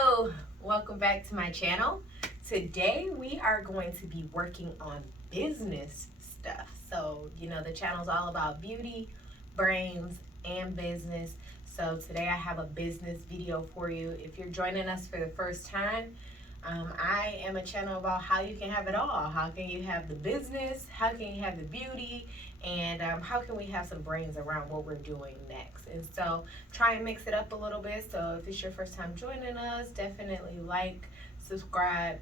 Hello, welcome back to my channel. Today we are going to be working on business stuff. So, the channel's all about beauty, brains, and business. So today I have a business video for you. If you're joining us for the first time, I am a channel about how you can have it all. How can you have the business? How can you have the beauty? And how can we have some brains around what we're doing next? And so try and mix it up a little bit. So if it's your first time joining us, definitely like, subscribe,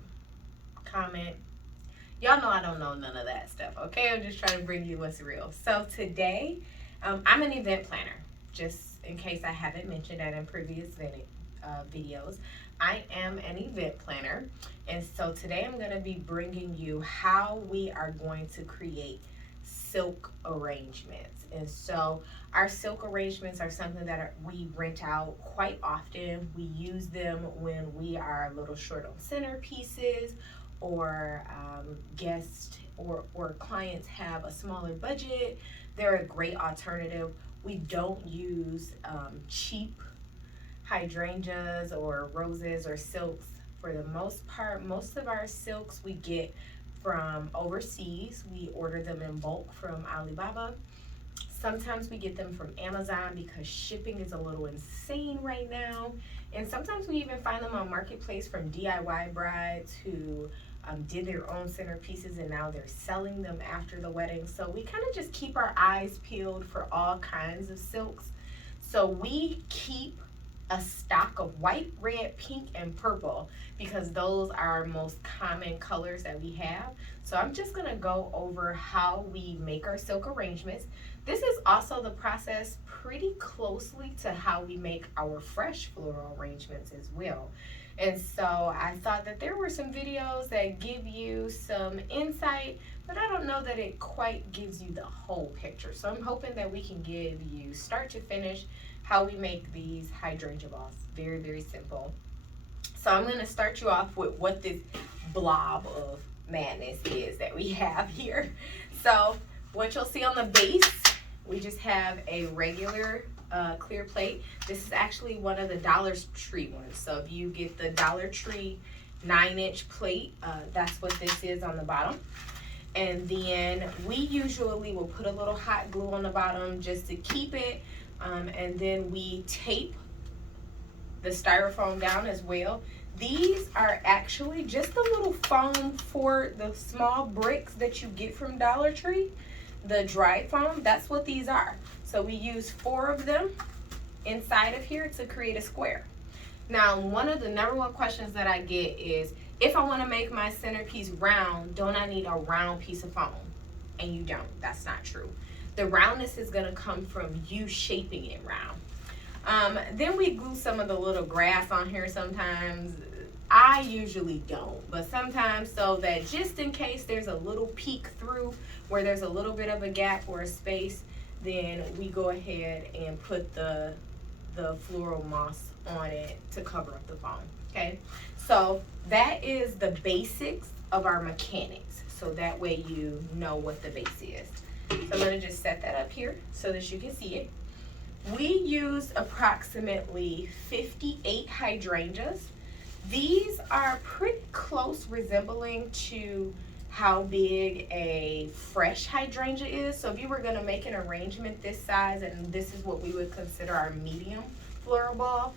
comment. Y'all know I don't know none of that stuff, okay? I'm just trying to bring you what's real. So today, I'm an event planner, just in case I haven't mentioned that in previous videos. I am an event planner, and so today I'm going to be bringing you how we are going to create silk arrangements. And so our silk arrangements are something that we rent out quite often. We use them when we are a little short on centerpieces, or guests or clients have a smaller budget. They're a great alternative. We don't use cheap hydrangeas or roses or silks. For the most part, most of our silks we get from overseas. We order them in bulk from Alibaba. Sometimes we get them from Amazon because shipping is a little insane right now. And sometimes we even find them on Marketplace from DIY brides who did their own centerpieces and now they're selling them after the wedding. So we kind of just keep our eyes peeled for all kinds of silks. So we keep a stock of white, red, pink, and purple because those are our most common colors that we have. So I'm just going to go over how we make our silk arrangements. This is also the process pretty closely to how we make our fresh floral arrangements as well. And so I thought that there were some videos that give you some insight, but I don't know that it quite gives you the whole picture. So I'm hoping that we can give you start to finish how we make these hydrangea balls. Very, very simple. So I'm going to start you off with what this blob of madness is that we have here. So what you'll see on the base, we just have a regular clear plate. This is actually one of the Dollar Tree ones. So if you get the Dollar Tree 9-inch plate, that's what this is on the bottom. And then we usually will put a little hot glue on the bottom just to keep it. And then we tape the styrofoam down as well. These are actually just a little foam for the small bricks that you get from Dollar Tree. The dry foam, that's what these are. So we use 4 of them inside of here to create a square. Now, one of the #1 questions that I get is, if I want to make my centerpiece round, don't I need a round piece of foam? And you don't. That's not true. The roundness is going to come from you shaping it round. Then we glue some of the little grass on here sometimes. I usually don't, but sometimes, so that just in case there's a little peek through where there's a little bit of a gap or a space, then we go ahead and put the floral moss on it to cover up the foam. Okay, so that is the basics of our mechanics, so that way you know what the base is. So I'm going to just set that up here so that you can see it. We used approximately 58 hydrangeas. These are pretty close resembling to how big a fresh hydrangea is. So if you were going to make an arrangement this size, and this is what we would consider our medium floral ball,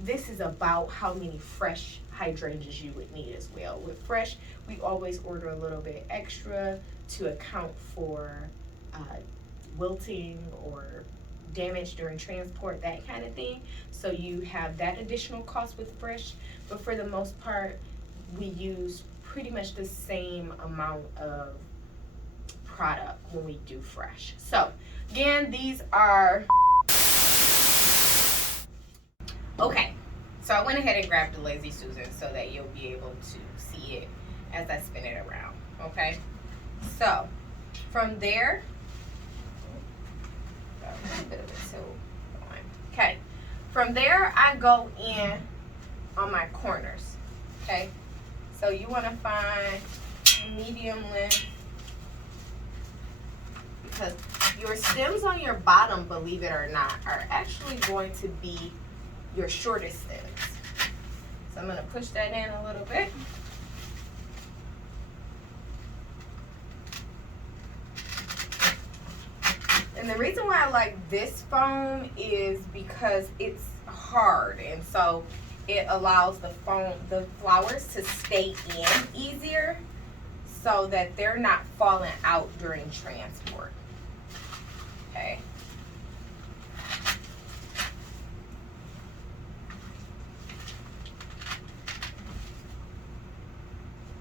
this is about how many fresh hydrangeas you would need as well. With fresh, we always order a little bit extra to account for wilting or damage during transport, that kind of thing. So you have that additional cost with fresh, but for the most part, we use pretty much the same amount of product when we do fresh. So again, these are okay. So I went ahead and grabbed the Lazy Susan so that you'll be able to see it as I spin it around. Okay, so from there, okay, from there I go in on my corners. Okay, so you want to find medium length, because your stems on your bottom, believe it or not, are actually going to be your shortest stems. So I'm going to push that in a little bit. And the reason why I like this foam is because it's hard, and so it allows the flowers to stay in easier so that they're not falling out during transport. Okay.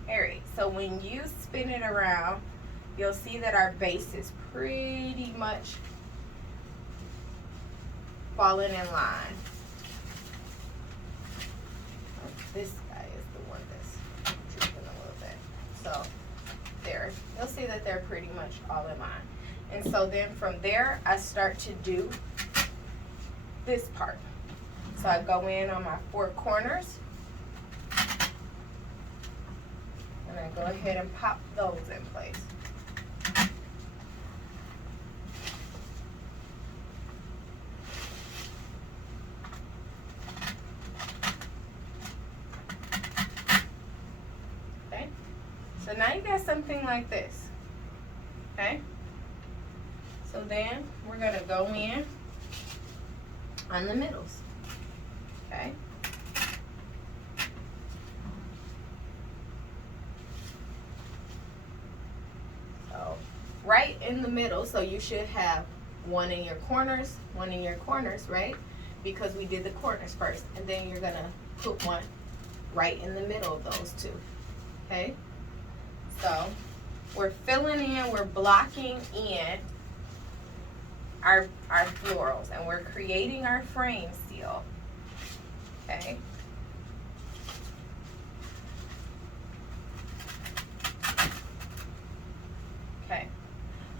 Alright, so when you spin it around, you'll see that our base is pretty much falling in line. This guy is the one that's drooping a little bit. So there, you'll see that they're pretty much all in line. And so then from there, I start to do this part. So I go in on my 4 corners, and I go ahead and pop those in place. Okay, so now you got something like this. Okay, so then we're gonna go in on the middles. Okay. So right in the middle, so you should have one in your corners, right? Because we did the corners first, and then you're gonna put one right in the middle of those two. Okay? So we're filling in, we're blocking in our florals, and we're creating our frame seal. Okay. Okay.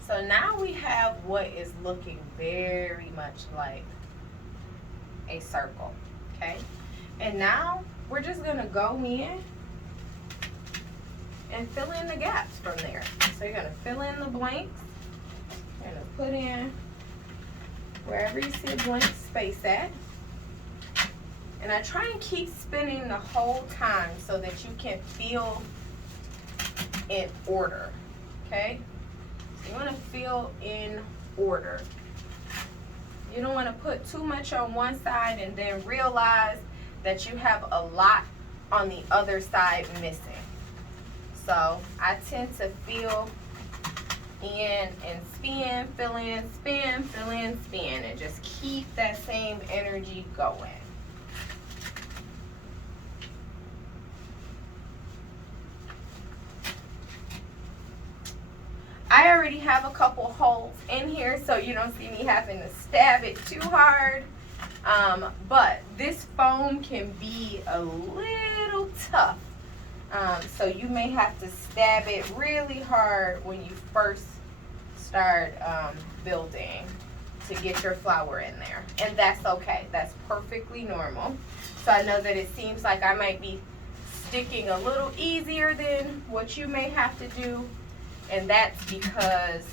So now we have what is looking very much like a circle. Okay. And now we're just gonna go in and fill in the gaps from there. So you're gonna fill in the blanks. You're gonna put in wherever you see a blank space at. And I try and keep spinning the whole time so that you can feel in order, okay? So you want to feel in order. You don't want to put too much on one side and then realize that you have a lot on the other side missing. So I tend to feel in and spin, fill in, spin, fill in, spin, and just keep that same energy going. I already have a couple holes in here, so you don't see me having to stab it too hard. But this foam can be a little tough. So you may have to stab it really hard when you first start building to get your flower in there. And that's okay. That's perfectly normal. So I know that it seems like I might be sticking a little easier than what you may have to do. And that's because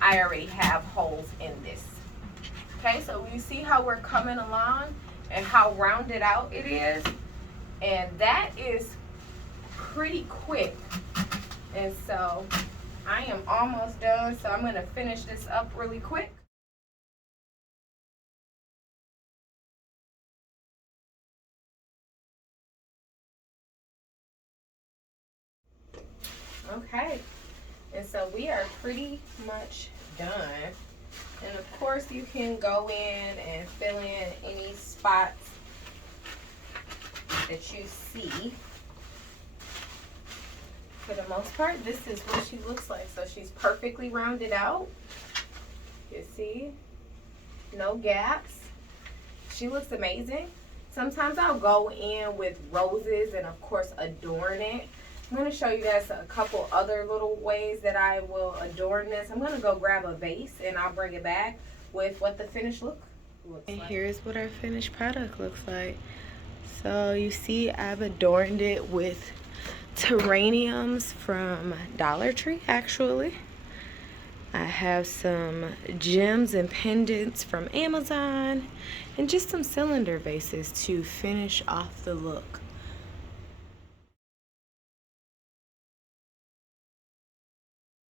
I already have holes in this. Okay, so you see how we're coming along and how rounded out it is. And that is pretty quick. And so I am almost done, so I'm going to finish this up really quick. Okay. And so we are pretty much done. And of course you can go in and fill in any spots that you see. For the most part, this is what she looks like. So she's perfectly rounded out. You see? No gaps. She looks amazing. Sometimes I'll go in with roses and of course adorn it. I'm going to show you guys a couple other little ways that I will adorn this. I'm going to go grab a vase and I'll bring it back with what the finished look looks like. And here's what our finished product looks like. So you see I've adorned it with terrariums from Dollar Tree actually. I have some gems and pendants from Amazon and just some cylinder vases to finish off the look.